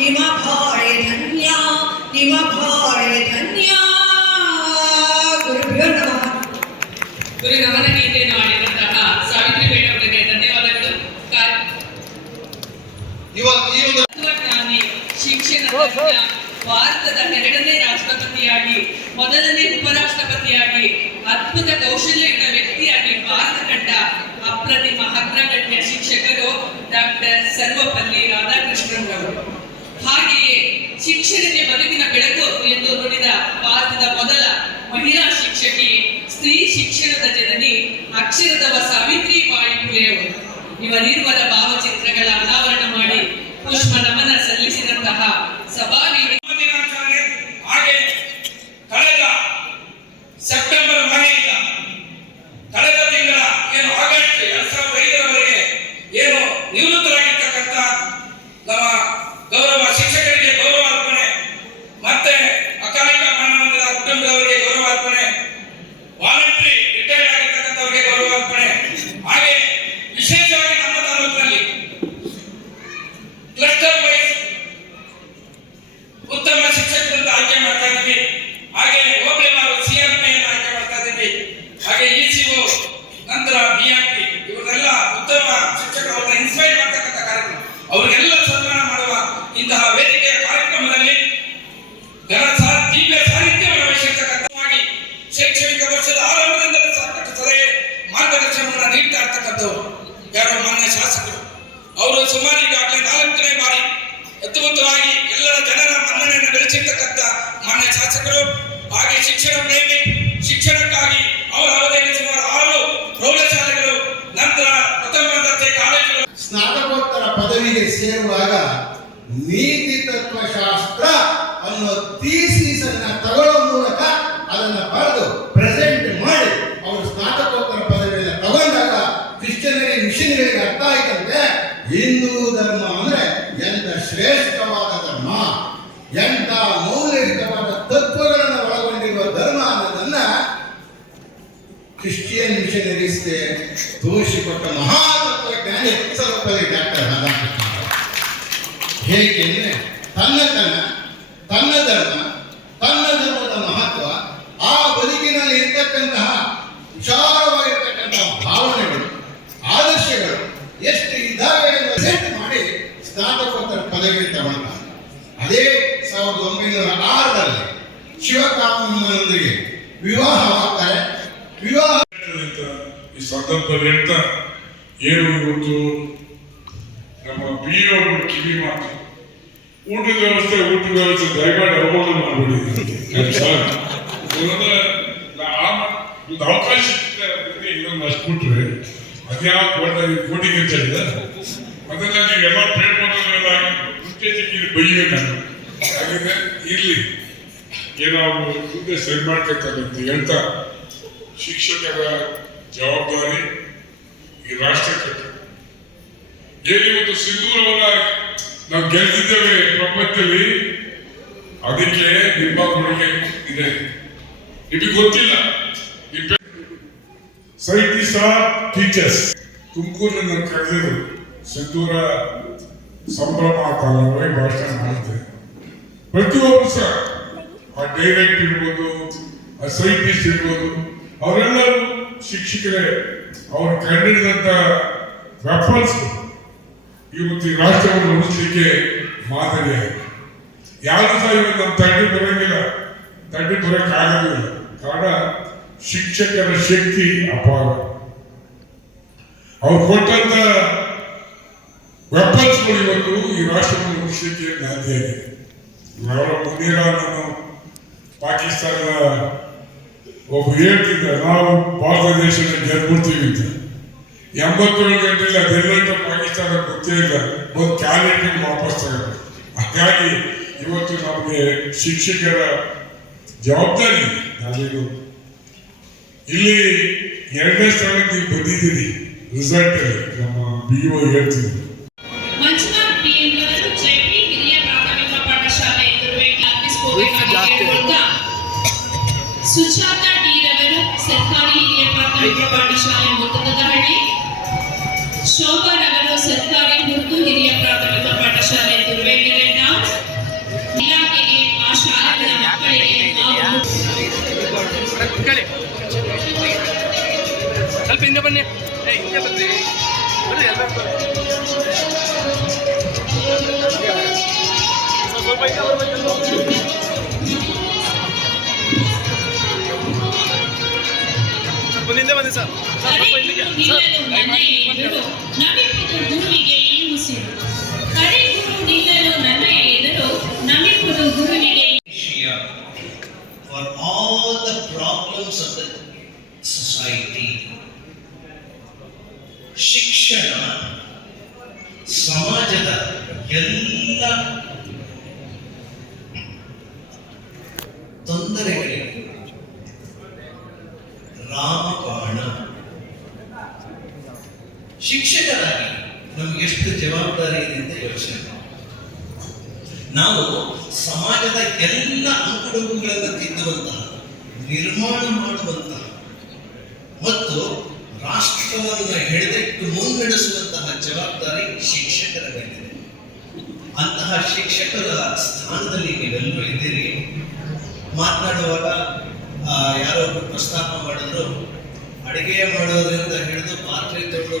ನಿಮ್ಮ ಬಾಳೆ ಧನ್ಯ, ನಿಮ್ಮ ಬಾಳೆ ಧನ್ಯ. ಗುರುಭ್ಯೋ ನಮಃ. ಗುರು ನಮನ ಗೀತೆಯನ್ನು ಆಡಿದಂತಹ ಸಾವಿತ್ರಿ ಮೇಡಮ್ ಅವರಿಗೆ ಧನ್ಯವಾದಗಳು. ಶಿಕ್ಷಣ ಭಾರತದ 2ನೇ ರಾಷ್ಟ್ರಪತಿಯಾಗಿ, ಮೊದಲನೇ ಉಪರಾಷ್ಟ್ರಪತಿಯಾಗಿ, ಅದ್ಭುತ ಕೌಶಲ್ಯಯುತ ವ್ಯಕ್ತಿಯಾಗಿ ಭಾರತ ಕಂಡ ಅಪ್ರತಿಮ ಅಗ್ರಗಣ್ಯ ಶಿಕ್ಷಕರು ಡಾಕ್ಟರ್ ಸರ್ವಪಲ್ಲಿ ರಾಧಾಕೃಷ್ಣನ್ ಅವರು. ಹಾಗೆಯೇ ಶಿಕ್ಷಣಕ್ಕೆ ಬದುಕಿನ ಬೆಳಕು ಎಂದು ನುಡಿದ ಭಾರತದ ಮೊದಲ ಮಹಿಳಾ ಶಿಕ್ಷಕಿ, ಸ್ತ್ರೀ ಶಿಕ್ಷಣದ ಜನನಿ, ಅಕ್ಷರದವ ಸಾವಿತ್ರಿಬಾಯಿ ಫುಲೆ ಅವರು. ಇವರಿರುವರ ಭಾವಚಿತ್ರಗಳ ಅನಾವರಣ ಮಾಡಿ ಪುಷ್ಪ ನಮನ ಸಲ್ಲಿಸಿದಂತಹ ಸಭಾವೇದಿಕೆ ಹಾಗೆ ಕಳೆದ ಸೆಪ್ಟೆಂಬರ್ ಮನೆಯಿಂದ ಕಳೆದ ತಿಂಗಳ ಏನು ಆಗಸ್ಟ್ 2005ರವರೆಗೆ ಏನು ನಿವೃತ್ತರಾಗಿರ್ತಕ್ಕಂಥ ನಮ್ಮ ಗೌರವ ಶಿಕ್ಷಕರಿಗೆ ಗೌರವ ಅರ್ಪಣೆ, ಮತ್ತೆ ಅಕಾಲಿಕ ಮರಣ ಹೊಂದಿದ ಕುಟುಂಬದವರಿಗೆ ಗೌರವ ಅರ್ಪಣೆ, ವಾಲಂಟರಿ ರಿಟೈರ್ಡ್ ಆಗಿರ್ತಕ್ಕಂಥವರಿಗೆ ಗೌರವ ಅರ್ಪಣೆ, ಹಾಗೆ ವಿಶೇಷವಾಗಿ ನಮ್ಮ ತಾಲೂಕಿನಲ್ಲಿ ಕ್ಲಸ್ಟರ್ ವೈಸ್ ಉತ್ತಮ ಶಿಕ್ಷಕರು ಅಂತ ಆಯ್ಕೆ ಮಾಡ್ತಾ ಇದ್ದೀವಿ. ಹಾಗೆ ಹೋಬಳಿವಾರು CRP ಅನ್ನು ಆಯ್ಕೆ ಮಾಡ್ತಾ ಇದ್ದೀವಿ. ಹಾಗೆ ECO, ನಂತರ BRP, ಇವರೆಲ್ಲ ಉತ್ತಮ ಶಿಕ್ಷಕರನ್ನ ಇನ್ಸ್ಪೈರ್ ಮಾಡ್ತಕ್ಕಂಥ ಕಾರ್ಯಕ್ರಮ, ಅವರಿಗೆಲ್ಲ ಸನ್ಮಾನ ಮಾಡುವ ಇಂತಹ ವೇದಿಕೆಯ ಕಾರ್ಯಕ್ರಮದಲ್ಲಿ ದಿವ್ಯ ಸಾಹಿತ್ಯವನ್ನು ವಹಿಸಿರ್ತಕ್ಕಂಥವಾಗಿ ಶೈಕ್ಷಣಿಕ ವರ್ಷದ ಆರಂಭದಿಂದಲೂ ಸಾಕಷ್ಟು ಸಲಹೆ ಮಾರ್ಗದರ್ಶನವನ್ನು ನೀಡ್ತಾ ಇರ್ತಕ್ಕಂಥವ್ರು ಯಾರು ಮಾನ್ಯ ಶಾಸಕರು. ಅವರು ಸುಮಾರು ಈಗಾಗಲೇ 4ನೇ ಬಾರಿ ಅದ್ಭುತವಾಗಿ ಎಲ್ಲರ ಜನರ ಮನ್ನಣೆಯನ್ನು ಗಳಿಸಿರ್ತಕ್ಕಂಥ ಮಾನ್ಯ ಶಾಸಕರು. ಹಾಗೆ ಶಿಕ್ಷಣ ಪ್ರೇಮಿ, ಶಿಕ್ಷಣಕ್ಕಾಗಿ ಅವರ ಅವಧಿಯಲ್ಲಿ ಸುಮಾರು 6 ಪ್ರೌಢಶಾಲೆಗಳು, ನಂತರ ಪ್ರಥಮ ದರ್ಜೆ ಕಾಲೇಜುಗಳು. ಸ್ನಾತಕೋತ್ತರ ಪದವಿಗೆ ಸೇರುವಾಗ ನೀತಿ ತತ್ವಶಾಸ್ತ್ರ ಅನ್ನೋ ಥೀಸಿಸ್ ಅನ್ನ ತಗೊಳ್ಳೋ ಮೂಲಕ ಅದನ್ನ ಬರೆದು ಪ್ರೆಸೆಂಟ್ ಮಾಡಿ ಅವರು ಸ್ನಾತಕೋತ್ತರ ಪದವಿಯನ್ನು ತಗೊಂಡಾಗ ಕ್ರಿಶ್ಚಿಯನರಿ ಮಿಷನರಿಗೆ ಅರ್ಥ ಆಯ್ತಂತೆ ಹಿಂದೂ ಧರ್ಮ ಅಂದ್ರೆ ಎಂತ ಶ್ರೇಷ್ಠವಾದ ಧರ್ಮ, ಎಂತ ಮೌಲ್ಯಯುತವಾದ ತತ್ವಗಳನ್ನು ಒಳಗೊಂಡಿರುವ ಧರ್ಮ ಅನ್ನೋದನ್ನ ಕ್ರಿಶ್ಚಿಯನ್ ಮಿಷನರೀಸ್ಗೆ ತೋರಿಸಿಕೊಟ್ಟ ಮಹಾತತ್ವಜ್ಞಾನಿ ಸರ್ವಪಲ್ಲಿ ಡಾಕ್ಟರ್ ರಾಧಾಕೃಷ್ಣ. ಹೇಗೆಂದ್ರೆ ತನ್ನ ಧರ್ಮ, ತನ್ನ ಧರ್ಮದ ಮಹತ್ವ, ಆ ಬದುಕಿನಲ್ಲಿ ಇರ್ತಕ್ಕಂತಹ ವಿಚಾರವಾಗಿರ್ತಕ್ಕಂತಹ ಭಾವನೆಗಳು, ಆದರ್ಶಗಳು ಎಷ್ಟು ಇದ್ದಾವೆ ಎಂದು ಸೆಟ್ ಮಾಡಿ ಸ್ನಾತಕೋತ್ತರ ಪದವಿ ತಗೊಳ್ತಾರೆ. ಅದೇ 1906ರಲ್ಲಿ ಶಿವಕಾಮನೊಂದಿಗೆ ವಿವಾಹವಾಗ್ತಾರೆ. ವಿವಾಹ ಈ ಸಂದರ್ಭದಲ್ಲಿ ಹೇಳ್ತಾ ಏನು ಇವತ್ತು ನಮ್ಮ BO ಕಿವಿ ಮಾತು, ಊಟದ ವ್ಯವಸ್ಥೆ ದಯಮಾಡಿ ಅವಮಾನ ಮಾಡಬೇಡಿ. ಒಂದು ಅವಕಾಶ ಇದನ್ನು ಅಷ್ಟು ಬಿಟ್ರೆ ಅದ್ಯಾವ ಕೋಟಿ ಗೆಚ್ಚಿದ ಅದನ್ನ ನೀವೆಲ್ಲ ಪ್ರೇಮ್ ಮಾಡೋದ್ರೆಲ್ಲ ಮುಂಚೆ ಸಿಕ್ಕಿದ್ದು ಬೈಯಬೇಕು. ಹಾಗೆ ಇರ್ಲಿ, ಏನೋ ಮುಂದೆ ಸರಿ ಮಾಡ್ತಕ್ಕಂಥ ಹೇಳ್ತಾ ಶಿಕ್ಷಕರ ಜವಾಬ್ದಾರಿ ಈ ರಾಷ್ಟ್ರಕ್ಕೆ ಏನು ಇವತ್ತು ಸಿಂಧೂರವನ್ನ ನಾವು ಗೆಲ್ತಿದ್ದೇವೆ ಪ್ರಪಂಚದಲ್ಲಿ, ಅದಕ್ಕೆ ನಿಮ್ಮ ಕೊಡುಗೆ ಇದೆ. ನಿಮಗೆ ಗೊತ್ತಿಲ್ಲ, ಸೈಂಟಿಸ್ಟ್ ಆರ್ ಟೀಚರ್ಸ್. ತುಮಕೂರಿನ ಕರೆದಿದ್ರು ಸಿಂಧೂರ ಸಂಭ್ರಮ ಕಾಲವಾಗಿ ಭಾಷಣ ಮಾಡಿದ್ದೆ. ಪ್ರತಿಯೊಬ್ಬರು ಸಹ ಆ ಡೈರೆಕ್ಟ್ ಇರ್ಬೋದು, ಆ ಸೈಂಟಿಸ್ಟ್ ಇರ್ಬೋದು, ಅವರೆಲ್ಲರೂ ಶಿಕ್ಷಕರೇ. ಅವರು ಕಂಡಿಡಿದಂತ ವೆಪನ್ಸ್ ಇವತ್ತು ಈ ರಾಷ್ಟ್ರವನ್ನು ಉಳಿಸಲಿಕ್ಕೆ ಮಾದರಿಯಾಗಿದೆ. ಯಾರು ಸಹ ಇವತ್ತು ನಮ್ಮ ತಂಡಿ ಬರೋಕ್ಕಾಗೋದಿಲ್ಲ. ಕಾರಣ ಶಿಕ್ಷಕರ ಶಕ್ತಿ ಅಪಾರ. ಅವ್ರು ಕೊಟ್ಟಂತ ವೆಪನ್ಸ್ಗಳು ಇವತ್ತು ಈ ರಾಷ್ಟ್ರವನ್ನು ಉಳಿಸಲಿಕ್ಕೆ ಸಾಧ್ಯ ಆಗಿದೆ. ಅವರ ಮುನೀರ ನಾನು ಪಾಕಿಸ್ತಾನದ ಒಬ್ಬ ಹೇಳ್ತಿದ್ದ, ನಾವು ಭಾರತ ದೇಶದ ಗೆದ್ಬಿಡ್ತೀವಿ ಅಂತ. 87 ಗಂಟೆಯಲ್ಲಿ ಅದೆಲ್ಲ ಪಾಕಿಸ್ತಾನ ಗೊತ್ತೇ ಇಲ್ಲ, ಒಂದು ಕ್ಯಾಲೆಂಡರ್ ವಾಪಸ್ ತಗೊಂಡು. ಹಾಗಾಗಿ ಇವತ್ತು ನಮಗೆ ಶಿಕ್ಷಕರ ಜವಾಬ್ದಾರಿ. ನಾವೀಗ ಇಲ್ಲಿ 2ನೇ ಸ್ಥಾನಕ್ಕೆ ನೀವು ಬಂದಿದ್ದೀರಿ ರಿಸಲ್ಟ್ ಅಲ್ಲಿ. ನಮ್ಮ BO ಹೇಳ್ತಿದ್ರು ಸುಜಾತ ಟಿ ರವರು ಸರ್ಕಾರಿ ಹಿರಿಯ ಪ್ರಾಥಮಿಕ ಪಾಠಶಾಲೆ ಮುತ್ತದಹಳ್ಳಿ, ಶೋಭಾ ರವರು ಸರ್ಕಾರಿ ಗುರುತು ಹಿರಿಯ ಪ್ರಾಥಮಿಕ ಪಾಠಶಾಲೆ ತುರುವೇಕೆರೆ, ಕಡೆ ಸ್ವಲ್ಪ ಹಿಂದೆ ಬನ್ನಿ. ಹಿಂದೆ ಬನ್ನಿ ಬರ್ರಿ ಎಲ್ಲರೂ ಸ್ವಲ್ಪ ಹಿಂದೆ ಬರ್ಬೇಕು. ಮುಂದೆ ಬನ್ನಿ ಸರ್. ಸ್ವಲ್ಪ ಹಿಂದಕ್ಕೆ ಸರ್. ನಮಿಪುದು ಗುರುವಿಗೆ ಈ ಉಸಿರು ಕಡೆ ಗುರು ನಿಲ್ಲಲು ನನ್ನ ಎದುರು ನಮಿಪುದು ಗುರುವಿಗೆ for all the problems of the society. ಶಿಕ್ಷಣ ಸಮಾಜದ ಎಲ್ಲ ತೊಂದರೆಗಳಿಗೆ ರಾಮಬಾಣ. ಶಿಕ್ಷಕರಾಗಿ ನಮ್ಗೆ ಎಷ್ಟು ಜವಾಬ್ದಾರಿ ಇದೆ ಅಂತ ಯೋಚನೆ ಮಾಡಿ. ನಾವು ಸಮಾಜದ ಎಲ್ಲ ಅಂಕುಡೊಂಕುಗಳನ್ನು ತಿದ್ದುವಂತಹ, ನಿರ್ಮಾಣ ಮಾಡುವಂತಹ ಮತ್ತು ರಾಷ್ಟ್ರವನ್ನು ಹಿಡಿದಿಟ್ಟು ಮುನ್ನಡೆಸುವಂತಹ ಜವಾಬ್ದಾರಿ ಶಿಕ್ಷಕರ ಮೇಲಿದೆ. ಅಂತಹ ಶಿಕ್ಷಕರ ಸ್ಥಾನದಲ್ಲಿ ನೀವೆಲ್ಲರೂ ಇದ್ದೀರಿ. ಮಾತನಾಡುವಾಗ ಯಾರೋ ಪ್ರಸ್ತಾಪ ಮಾಡಿದ್ರು, ಅಡಿಗೆ ಮಾಡೋದ್ರಿಂದ ಹಿಡಿದು ಪಾತ್ರೆ ತೊಳೆದು